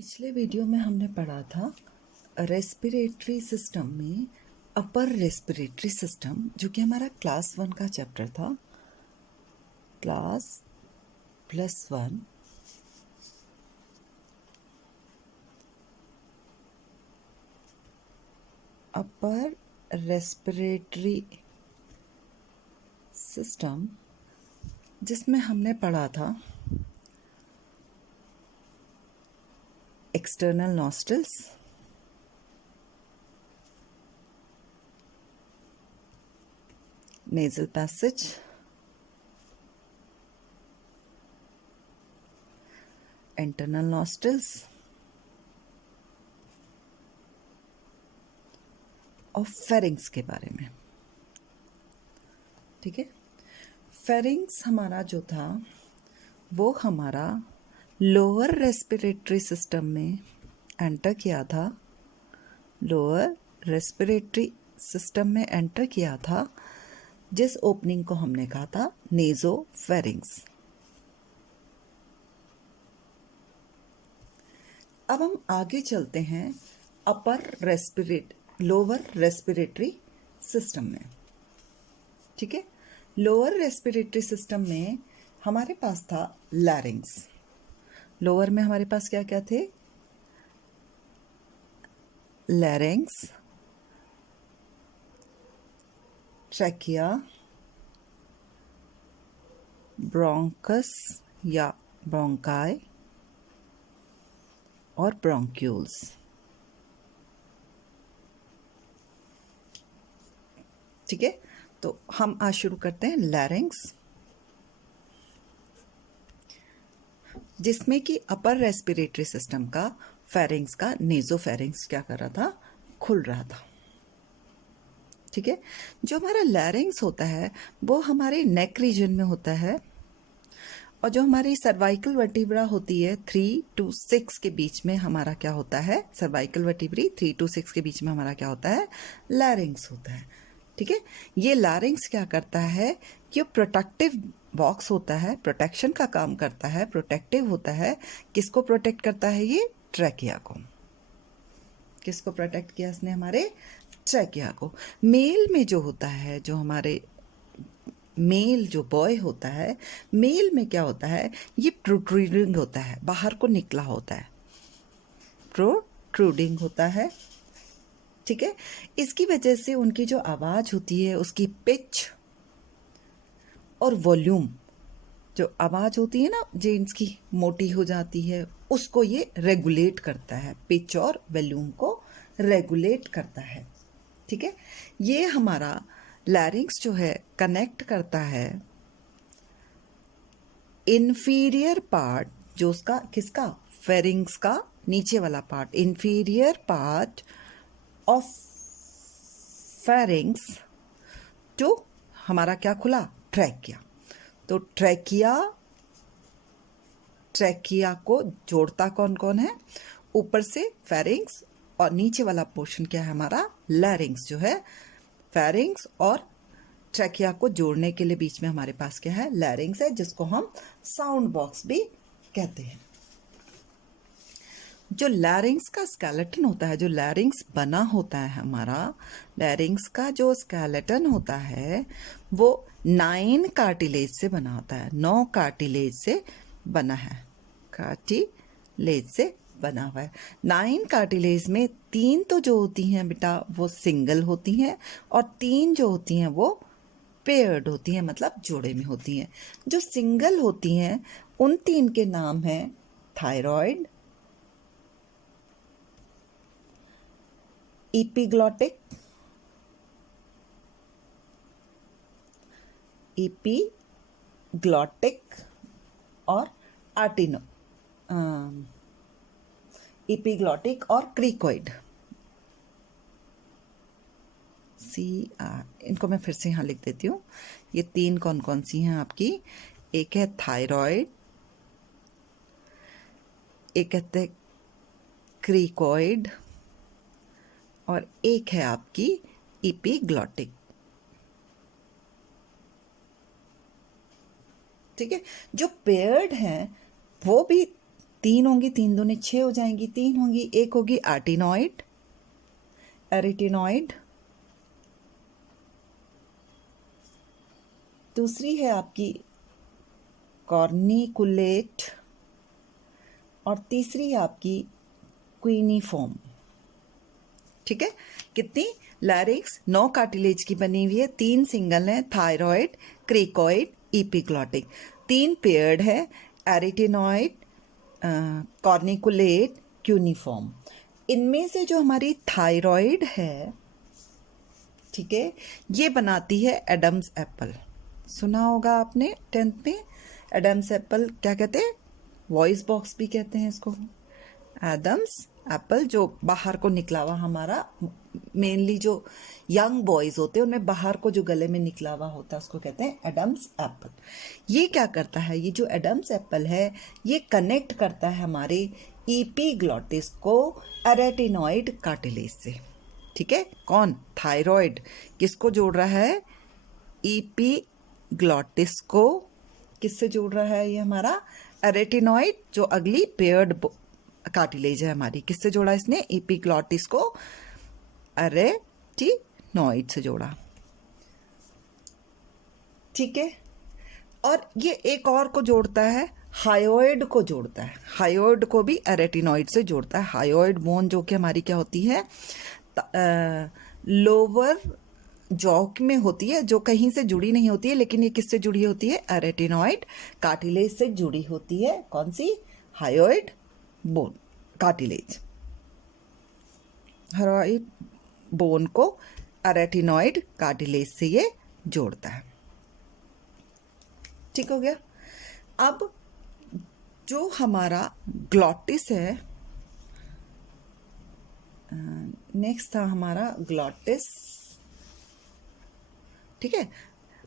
पिछले वीडियो में हमने पढ़ा था रेस्पिरेटरी सिस्टम में अपर रेस्पिरेटरी सिस्टम, जो कि हमारा क्लास 1 का चैप्टर था। क्लास +1 अपर रेस्पिरेटरी सिस्टम, जिसमें हमने पढ़ा था external nostrils, nasal passage, internal nostrils और फेरिंग्स के बारे में। ठीक है, फेरिंग्स हमारा जो था वो हमारा लोअर रेस्पिरेटरी सिस्टम में एंटर किया था। लोअर रेस्पिरेटरी सिस्टम में एंटर किया था, जिस ओपनिंग को हमने कहा था नेज़ोफेरिंग्स। अब हम आगे चलते हैं लोअर रेस्पिरेटरी सिस्टम में। ठीक है, लोअर रेस्पिरेटरी सिस्टम में हमारे पास था लैरिंग्स। लोअर में हमारे पास क्या क्या थे? लैरिंग्स, ट्रैकिया, ब्रोंकस या ब्रोंकाई और ब्रोंक्यूल्स। ठीक है, तो हम आज शुरू करते हैं लैरिंग्स, जिसमें कि अपर रेस्पिरेटरी सिस्टम का फेरिंग्स का नेज़ोफेरिंग्स क्या कर रहा था? खुल रहा था। ठीक है, जो हमारा लैरिंग्स होता है वो हमारे नेक रीजन में होता है, और जो हमारी सर्वाइकल वर्टिब्रा होती है 3 to 6 के बीच में हमारा क्या होता है? सर्वाइकल वर्टिब्री 3 to 6 के बीच में हमारा क्या होता है? लैरिंग्स होता है। ठीक है, ये लैरिंग्स क्या करता है कि प्रोटेक्टिव बॉक्स होता है, प्रोटेक्शन का काम करता है, प्रोटेक्टिव होता है। किसको प्रोटेक्ट करता है? ये ट्रैकिया को। किसको प्रोटेक्ट किया इसने? हमारे ट्रैकिया को। मेल में जो होता है, जो हमारे मेल जो बॉय होता है, मेल में क्या होता है? ये प्रोट्रूडिंग होता है, बाहर को निकला होता है, प्रोट्रूडिंग होता है। ठीक है, इसकी वजह से उनकी जो आवाज़ होती है, उसकी पिच और वॉल्यूम, जो आवाज़ होती है ना जेंट्स की, मोटी हो जाती है, उसको ये रेगुलेट करता है, पिच और वॉल्यूम को रेगुलेट करता है। ठीक है, ये हमारा लैरिंग्स जो है कनेक्ट करता है इन्फीरियर पार्ट, जो उसका किसका? फेरिंग्स का नीचे वाला part, inferior part of pharynx, जो हमारा क्या खुला? ट्रैकिया। तो ट्रैकिया को जोड़ता कौन कौन है? ऊपर से फेरिंग्स, और नीचे वाला पोर्शन क्या है? हमारा लैरिंग्स जो है। फेरिंग्स और ट्रैकिया को जोड़ने के लिए बीच में हमारे पास क्या है? लैरिंग्स है, जिसको हम साउंड बॉक्स भी कहते हैं। जो लैरिंग्स का स्केलेटन होता है, जो लैरिंग्स बना होता है हमारा, लैरिंग्स का जो स्केलेटन होता है वो 9 कार्टिलेज से बना होता है। 9 कार्टिलेज से बना है, कार्टिलेज से बना हुआ है। 9 कार्टिलेज में 3 तो जो होती हैं बेटा वो सिंगल होती हैं, और 3 जो होती हैं वो पेयर्ड होती हैं, मतलब जोड़े में होती हैं। जो सिंगल होती हैं उन 3 के नाम हैं थायराइड, एपिग्लॉटिक, और एपिग्लॉटिक और क्रिकोइड। इनको मैं फिर से यहाँ लिख देती हूँ। ये 3 कौन कौन सी हैं आपकी? एक है थायराइड, एक है क्रिकोइड, और एक है आपकी एपिग्लॉटिक। ठीक है, जो पेयर्ड हैं वो भी तीन होंगी, तीन दूनी 6 हो जाएंगी, तीन होंगी, एक होगी आर्टिनॉइड, एरिटिनॉइड, दूसरी है आपकी कॉर्निकुलेट, और तीसरी है आपकी क्वीनिफॉर्म। ठीक है, कितनी? लैरिंक्स 9 कार्टिलेज की बनी हुई है, 3 सिंगल है, थायरॉइड, क्रिकॉइड, इपिग्लॉटिक, 3 पेयर्ड है, एरिटिनॉइड, कॉर्निकुलेट, क्यूनिफॉर्म। इनमें से जो हमारी थायरॉइड है, ठीक है, ये बनाती है एडम्स एप्पल। सुना होगा आपने 10th में, एडम्स एप्पल क्या कहते हैं? वॉइस बॉक्स भी कहते हैं इसको। एडम्स एप्पल जो बाहर को निकला हुआ हमारा, मेनली जो यंग बॉयज होते हैं उनमें बाहर को जो गले में निकला हुआ होता है उसको कहते हैं एडम्स एप्पल। ये क्या करता है? ये जो एडम्स एप्पल है ये कनेक्ट करता है हमारे इपीग्लॉटिस को एरेटिनॉइड कार्टिलेज से। ठीक है, कौन? थायरॉइड किसको जोड़ रहा है? इपीग्लॉटिस को किससे जोड़ रहा है? ये हमारा एरेटिनॉइड जो अगली पेयर्ड कार्टिलेज है हमारी, किससे जोड़ा इसने? इपीग्लॉटिस को एरेटिनॉइड से जोड़ा। ठीक है, और ये एक और को जोड़ता है, हायोइड को जोड़ता है, हायोइड को भी एरेटिनॉइड से जोड़ता है। हायोइड बोन जो कि हमारी क्या होती है? लोअर जॉक में होती है, जो कहीं से जुड़ी नहीं होती है, लेकिन ये किससे जुड़ी होती है? एरेटिनॉइड कार्टिलेज से जुड़ी होती है। कौन सी? Hyoid bone cartilage. Hyoid bone को एरेटिनॉइड कार्टिलेज से ये जोड़ता है। ठीक हो गया। अब जो हमारा ग्लॉटिस है, नेक्स्ट था हमारा ग्लॉटिस। ठीक है,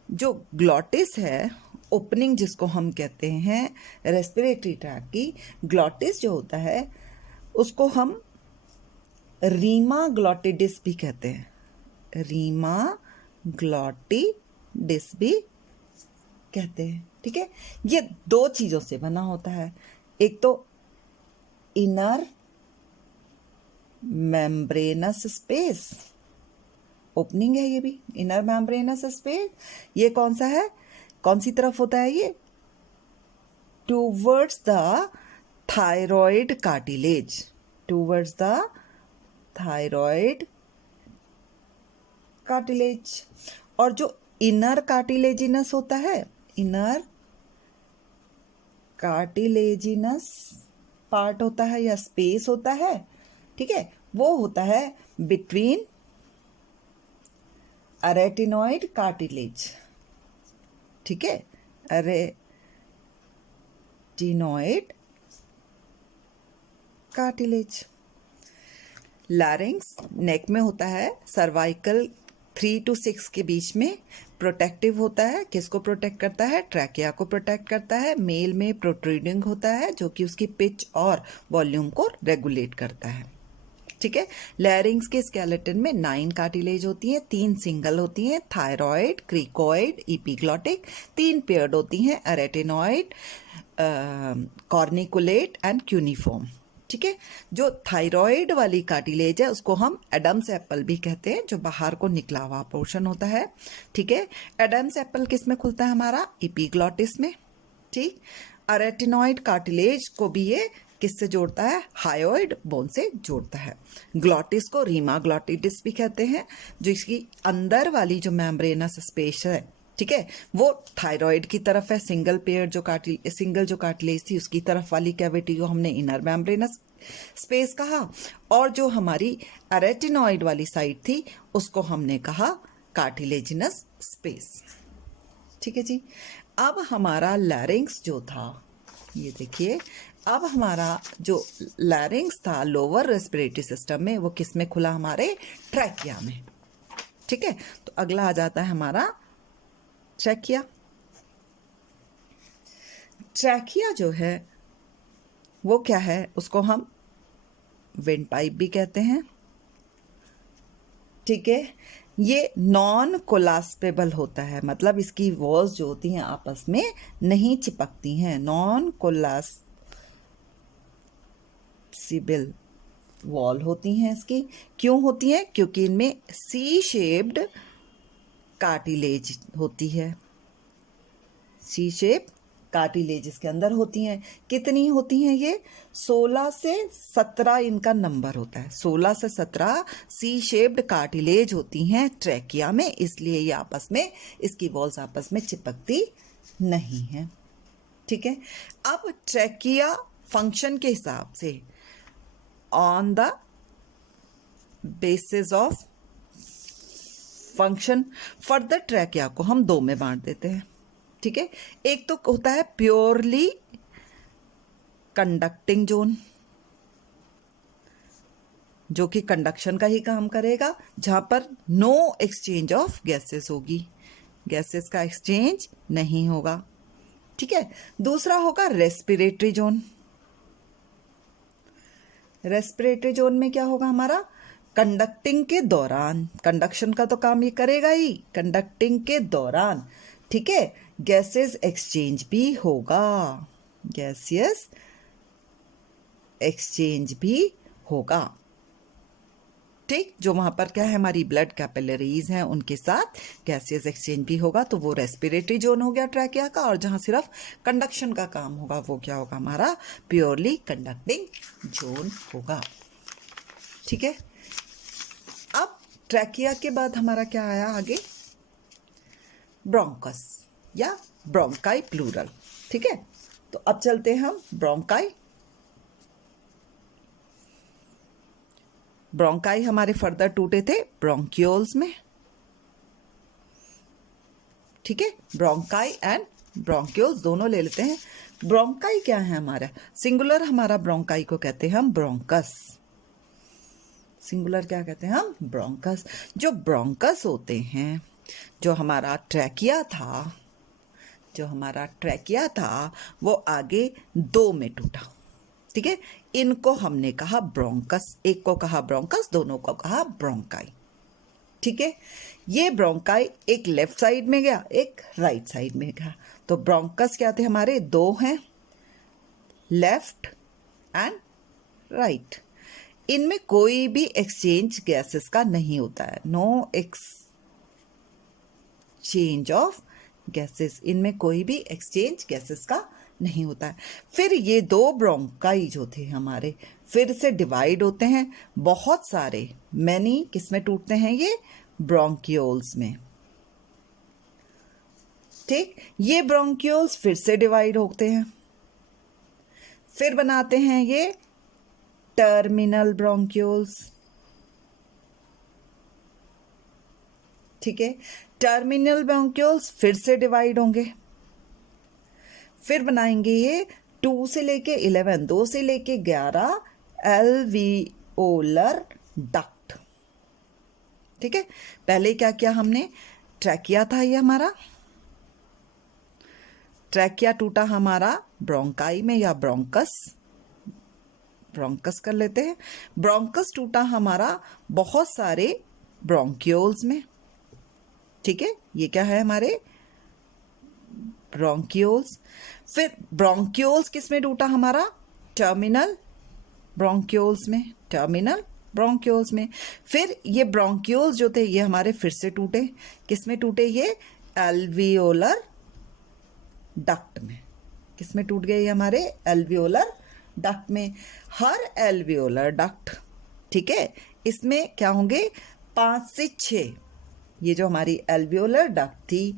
जो ग्लॉटिस है, ओपनिंग जिसको हम कहते हैं रेस्पिरेटरी ट्रैक की, ग्लॉटिस जो होता है उसको हम रीमा ग्लॉटिडिस भी कहते हैं, रीमा ग्लॉटिडिस भी कहते हैं। ठीक है, ये 2 चीज़ों से बना होता है, एक तो इनर मेम्ब्रेनस स्पेस, ओपनिंग है ये भी, इनर मेम्ब्रेनस स्पेस। ये कौन सा है? कौन सी तरफ होता है ये? Towards the thyroid cartilage, towards the thyroid cartilage. और जो इनर कार्टिलेजिनस होता है, इनर कार्टिलेजिनस पार्ट होता है या स्पेस होता है, ठीक है, वो होता है बिटवीन एरेटिनॉइड कार्टिलेज। ठीक है, एरेटिनॉइड कार्टिलेज। लैरिंक्स नेक में होता है, सर्वाइकल 3 to 6 के बीच में, प्रोटेक्टिव होता है। किसको प्रोटेक्ट करता है? ट्रैकिया को प्रोटेक्ट करता है। मेल में प्रोट्रूडिंग होता है जो कि उसकी पिच और वॉल्यूम को रेगुलेट करता है। ठीक है, लैरिंक्स के स्केलेटन में 9 कार्टिलेज होती हैं, 3 सिंगल होती हैं, थायरॉइड, क्रिकॉइड, इपीग्लॉटिक, 3 पेयर्ड होती हैं, एरेटिनॉइड, कॉर्निकुलेट एंड क्यूनिफॉर्म। ठीक है, जो थायरॉइड वाली कार्टिलेज है उसको हम एडम्स एप्पल भी कहते हैं, जो बाहर को निकला हुआ पोर्शन होता है। ठीक है, एडम्स एप्पल किस में खुलता है? हमारा इपीग्लॉटिस में। ठीक, एरेटिनॉइड कार्टिलेज को भी ये किससे जोड़ता है? हायोइड बोन से जोड़ता है। ग्लॉटिस को रीमा ग्लॉटिडिस भी कहते हैं, जो इसकी अंदर वाली जो मेम्ब्रेनस स्पेस है, ठीक है, वो थायरॉइड की तरफ है। सिंगल जो कार्टिलेज थी उसकी तरफ वाली कैविटी को हमने इनर मेम्ब्रेनस स्पेस कहा, और जो हमारी एरेटिनॉइड वाली साइड थी उसको हमने कहा कार्टिलेजिनस स्पेस। ठीक है जी। अब हमारा लैरिंक्स जो था, ये देखिए, अब हमारा जो लैरिंक्स था लोअर रेस्पिरेटरी सिस्टम में, वो किस में खुला? हमारे ट्रैकिया में। ठीक है, तो अगला आ जाता है हमारा ट्रैकिया। ट्रैकिया जो है वो क्या है? उसको हम विंड पाइप भी कहते हैं। ठीक है, ये नॉन कोलास्पेबल होता है, मतलब इसकी वॉल्स जो होती हैं आपस में नहीं चिपकती हैं, नॉन कोलास्पेबल फ्लेक्सिबल वॉल होती हैं इसकी। क्यों होती हैं? क्योंकि इनमें सी शेप्ड कार्टिलेज होती है। सी शेप कार्टिलेज इसके अंदर होती हैं। कितनी होती हैं ये? 16 से 17 इनका नंबर होता है। 16 से 17 सी शेप्ड कार्टिलेज होती हैं ट्रैकिया में, इसलिए ये आपस में, इसकी वॉल्स आपस में चिपकती नहीं है। ठीक है। अब ट्रैकिया फंक्शन के हिसाब से on the basis of function further trachea को हम दो में बांट देते हैं। ठीक है। एक तो होता है प्योरली कंडक्टिंग जोन, जो कि कंडक्शन का ही काम करेगा, जहां पर नो एक्सचेंज ऑफ गैसेस होगी, गैसेस का एक्सचेंज नहीं होगा। ठीक है। दूसरा होगा रेस्पिरेटरी जोन। रेस्पिरेटरी जोन में क्या होगा हमारा? कंडक्टिंग के दौरान, कंडक्शन का तो काम ये करेगा ही, कंडक्टिंग के दौरान, ठीक है, गैसेस एक्सचेंज भी होगा, गैसियस एक्सचेंज भी होगा। ठीक, जो वहां पर क्या है, हमारी ब्लड कैपिलरीज हैं, उनके साथ गैसियस एक्सचेंज भी होगा, तो वो रेस्पिरेटरी जोन हो गया ट्रैकिया का। और जहां सिर्फ कंडक्शन का काम होगा वो क्या होगा हमारा? प्योरली कंडक्टिंग जोन होगा। ठीक है। अब ट्रैकिया के बाद हमारा क्या आया आगे? ब्रोंकस या ब्रोंकाई प्लूरल। ठीक है। तो अब चलते हैं हम ब्रोंकाई। ब्रोंकाई हमारे फर्दर टूटे थे ब्रोंक्यूल्स में। ठीक है। ब्रोंकाई एंड ब्रोंक्यूल्स दोनों ले लेते हैं। ब्रोंकाई क्या है हमारा? सिंगुलर हमारा ब्रोंकाई को कहते हैं हम ब्रोंकस। सिंगुलर क्या कहते हैं हम? ब्रोंकस। जो ब्रोंकस होते हैं, जो हमारा ट्रैकिया था, जो हमारा ट्रैकिया था वो आगे दो में टूटा। ठीक है। इनको हमने कहा ब्रोंकस, एक को कहा ब्रोंकस, दोनों को कहा ब्रोंकाई। ठीक है। ये ब्रोंकाई एक लेफ्ट साइड में गया, एक राइट साइड में गया। तो ब्रोंकस क्या थे हमारे? दो हैं, लेफ्ट एंड राइट। इनमें कोई भी एक्सचेंज गैसेस का नहीं होता है, नो एक्सचेंज ऑफ गैसेस, इनमें कोई भी एक्सचेंज गैसेस का नहीं होता है। फिर ये दो ब्रोंकाई जो थे हमारे फिर से डिवाइड होते हैं बहुत सारे, मैनी किस में टूटते हैं? ये ब्रोंक्यूल्स में। ठीक, ये ब्रोंक्यूल्स फिर से डिवाइड होते हैं, फिर बनाते हैं ये टर्मिनल ब्रोंक्यूल्स। ठीक है। टर्मिनल ब्रोंक्यूल्स फिर से डिवाइड होंगे, फिर बनाएंगे ये 2 से लेके 11, 2 से लेके 11 एल्वियोलर डक्ट। ठीक है। पहले क्या किया हमने? ट्रैकिया था ये हमारा, ट्रैकिया टूटा हमारा ब्रोंकाई में या ब्रोंकस, ब्रोंकस कर लेते हैं। ब्रोंकस टूटा हमारा बहुत सारे ब्रोंक्यूल्स में। ठीक है। ये क्या है हमारे? ब्रोंक्यूल्स। फिर ब्रोंक्यूल्स किस में टूटा हमारा? टर्मिनल ब्रोंक्यूल्स में, टर्मिनल ब्रोंक्यूल्स में। फिर ये ब्रोंक्यूल्स जो थे ये हमारे फिर से टूटे, किस में टूटे? ये एल्वियोलर डक्ट में। किस में टूट गए ये हमारे? एल्वियोलर डक्ट में। हर एल्वियोलर डक्ट, ठीक है, इसमें क्या होंगे? 5 से 6, ये जो हमारी एल्वियोलर डक्ट थी,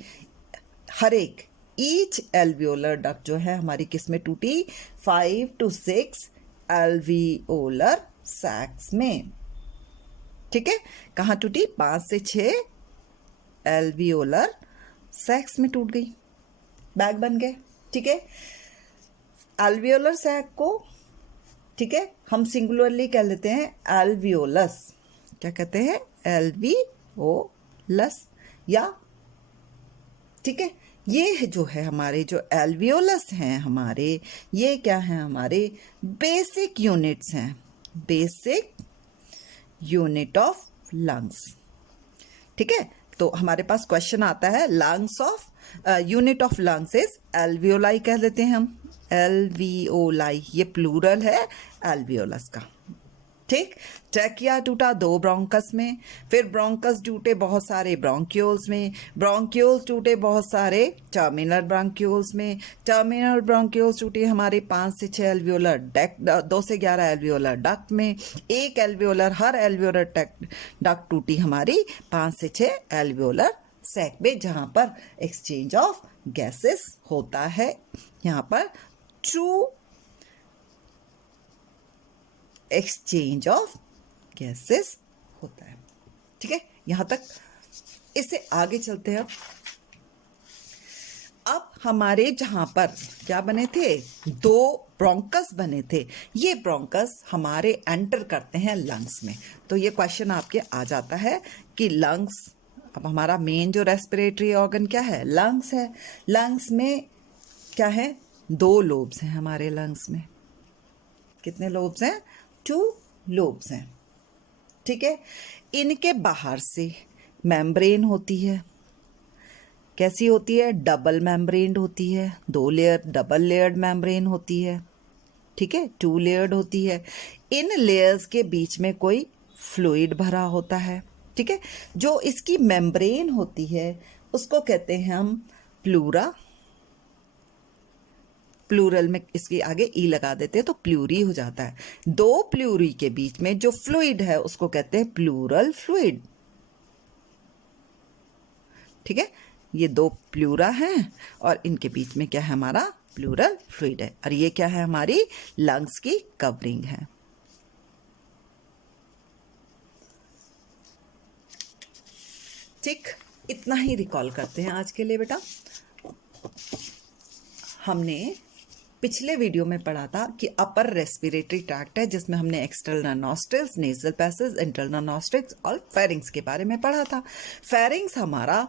हर एक ईच एल्वियोलर डक्ट जो है हमारी किस में टूटी? 5 to 6 एल्वियोलर सैक्स में। ठीक है। कहाँ टूटी? 5 से 6 एल्वियोलर सैक्स में टूट गई, बैग बन गए। ठीक है। एल्वियोलर सैक को, ठीक है, हम सिंगुलरली कह लेते हैं एल्वियोलस। क्या कहते हैं? एल्वियोलस या, ठीक है। ये जो है हमारे जो एल्वियोलस हैं हमारे, ये क्या है? हमारे बेसिक यूनिट्स हैं, बेसिक यूनिट ऑफ लंग्स। ठीक है। तो हमारे पास क्वेश्चन आता है lungs of unit of lungs is alveoli कह देते हैं हम, एल्वियोलाई, ये प्लूरल है एल्वियोलस का। ठीक, ट्रैकिया टूटा 2 ब्रोंकस में, फिर ब्रोंकस टूटे बहुत सारे ब्रोंक्यूल्स में, ब्रोंक्यूल्स टूटे बहुत सारे टर्मिनल ब्रोंक्यूल्स में, टर्मिनल ब्रोंक्यूल्स टूटे हमारे 5 से 6 एल्वियोलर डक्ट, 2 से 11 एल्वियोलर डक्ट में, एक एल्वियोलर, हर एल्वियोलर डक्ट टूटी हमारी 5 से 6 एल्वियोलर सैक में, जहां पर एक्सचेंज ऑफ गैसेस होता है। यहाँ पर ट्रू एक्सचेंज ऑफ गैसेस होता है। ठीक है, यहां तक। इससे आगे चलते हैं। अब हमारे जहां पर क्या बने थे, 2 ब्रोंकस बने थे, ये ब्रोंकस हमारे एंटर करते हैं लंग्स में। तो ये क्वेश्चन आपके आ जाता है कि लंग्स, अब हमारा मेन जो रेस्पिरेटरी ऑर्गन क्या है, लंग्स है। लंग्स में क्या है, 2 लोब्स हैं हमारे लंग्स में। कितने लोब्स हैं, 2 लोब्स हैं। ठीक है, इनके बाहर से मेम्ब्रेन होती है। कैसी होती है, डबल मेम्ब्रेन होती है, 2 लेयर, डबल लेयर्ड मेम्ब्रेन होती है। ठीक है, 2 लेयर्ड होती है। इन लेयर्स के बीच में कोई फ्लूइड भरा होता है। ठीक है, जो इसकी मेम्ब्रेन होती है उसको कहते हैं हम प्लूरा, प्लूरल में इसके आगे ई लगा देते हैं तो प्लूरी हो जाता है। 2 प्लूरी के बीच में जो फ्लूइड है उसको कहते हैं प्लूरल फ्लूइड। ठीक है, ये 2 प्लूरा हैं और इनके बीच में क्या है, हमारा प्लूरल फ्लूइड है। और ये क्या है, हमारी लंग्स की कवरिंग है। ठीक, इतना ही रिकॉल करते हैं आज के लिए बेटा। हमने पिछले वीडियो में पढ़ा था कि अपर रेस्पिरेटरी ट्रैक्ट है, जिसमें हमने external nostrils, nasal passage, internal nostrils और फेरिंग्स के बारे में पढ़ा था। फेरिंग्स हमारा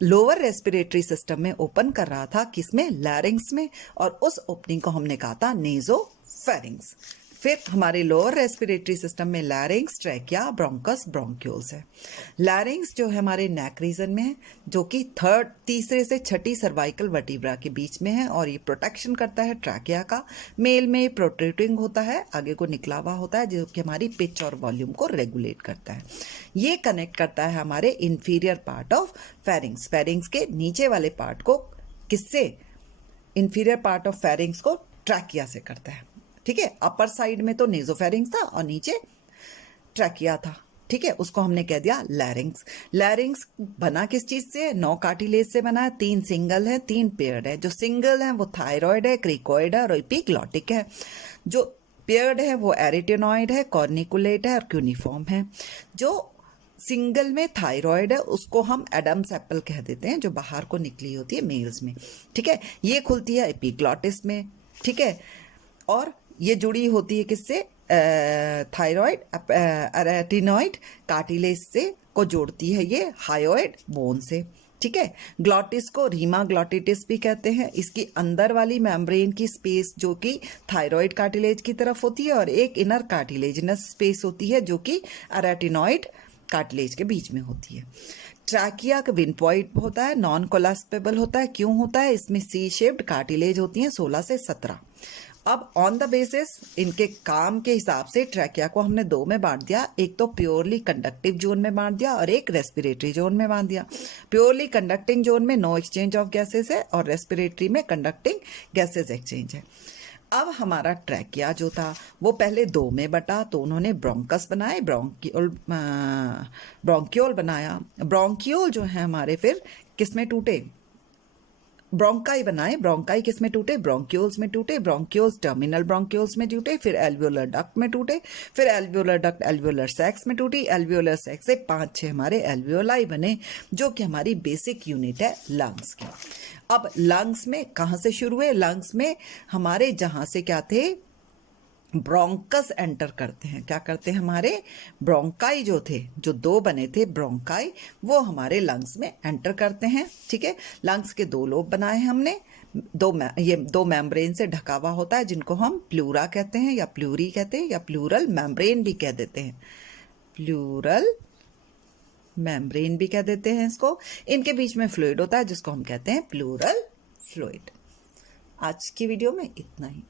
लोअर रेस्पिरेटरी सिस्टम में ओपन कर रहा था, किसमें, लैरिंग्स में, और उस ओपनिंग को हमने कहा था नेजो फेरिंग्स। फिर हमारे लोअर रेस्पिरेटरी सिस्टम में लैरिंग्स, ट्रैकिया, ब्रोंकस, ब्रोंक्यूल्स है। लैरिंग्स जो है हमारे नेक रीजन में है, जो कि तीसरे से छठी सर्वाइकल वर्टिब्रा के बीच में है, और ये प्रोटेक्शन करता है ट्रैकिया का। मेल में प्रोट्रूडिंग होता है, आगे को निकला हुआ होता है, जो कि हमारी पिच और वॉल्यूम को रेगुलेट करता है। ये कनेक्ट करता है हमारे inferior part of pharynx, pharynx के नीचे वाले पार्ट को किससे, इंफीरियर पार्ट ऑफ फेरिंग्स को ट्रैकिया से करता है। ठीक है, अपर साइड में तो नेजोफेरिंग्स था और नीचे ट्रैकिया था। ठीक है, उसको हमने कह दिया लैरिंग्स। लैरिंग्स बना किस चीज से, 9 कार्टिलेज से बना है, 3 सिंगल है, 3 पेयर्ड है। जो सिंगल है वो थायराइड है, क्रिकोइड है और एपिग्लॉटिक है। जो पेयर्ड है वो एरिटेनॉइड है, कॉर्निकुलेट है और क्यूनिफॉर्म है। जो सिंगल में थायराइड है उसको हम एडम्स एप्पल कह देते हैं, जो बाहर को निकली होती है मेल्स में। ठीक है, ये खुलती है एपिग्लॉटिस में। ठीक है, और ये जुड़ी होती है किससे, थायराइड एरेटिनॉइड कार्टिलेज से को जोड़ती है ये हायोइड बोन से। ठीक है, ग्लॉटिस को रीमा ग्लॉटिटिस भी कहते हैं। इसकी अंदर वाली मेम्ब्रेन की स्पेस जो कि थायराइड कार्टिलेज की तरफ होती है, और एक इनर कार्टिलेजिनस स्पेस होती है जो कि एरेटिनॉइड कार्टिलेज के बीच में होती है। ट्रैकिया का विनपॉइंट होता है, नॉन कोलास्पेबल होता है। क्यों होता है, इसमें सी शेप्ड कार्टिलेज होती हैं 16 से 17। अब ऑन द बेसिस इनके काम के हिसाब से ट्रैकिया को हमने 2 में बांट दिया, एक तो प्योरली कंडक्टिव जोन में बांट दिया और एक रेस्पिरेटरी जोन में बांट दिया। प्योरली कंडक्टिंग जोन में नो एक्सचेंज ऑफ गैसेस है और रेस्पिरेटरी में कंडक्टिंग गैसेस एक्सचेंज है। अब हमारा ट्रैकिया जो था वो पहले 2 में बटा, तो उन्होंने ब्रोंकस बनाए, ब्रोंक्यूल बनाया। ब्रोंक्यूल जो है हमारे फिर किस में टूटे, ब्रोंकाई बनाए। ब्रोंकाई किस में टूटे, ब्रोंक्यूल्स में टूटे। ब्रोंक्यूल्स टर्मिनल ब्रोंक्यूल्स में टूटे, फिर एल्वियोलर डक्ट में टूटे, फिर एल्वियोलर डक्ट एल्वियोलर सैक्स में टूटी। एल्वियोलर सैक्स से 5-6 हमारे एल्वियोलाई बने, जो कि हमारी बेसिक यूनिट है लंग्स की। अब लंग्स में कहाँ से शुरू हुए, लंग्स में हमारे जहाँ से क्या थे, ब्रोंकस एंटर करते हैं। क्या करते हैं, हमारे ब्रोंकाई जो थे, जो 2 बने थे ब्रोंकाई, वो हमारे लंग्स में एंटर करते हैं। ठीक है, लंग्स के 2 लोब बनाए हैं हमने, ये 2 मेम्ब्रेन से ढका हुआ होता है, जिनको हम प्लूरा कहते हैं या प्लूरी कहते हैं या प्लूरल मेम्ब्रेन भी कह देते हैं। प्लूरल मेम्ब्रेन भी कह देते हैं इसको। इनके बीच में फ्लूइड होता है जिसको हम कहते हैं प्लूरल फ्लूइड। आज की वीडियो में इतना ही।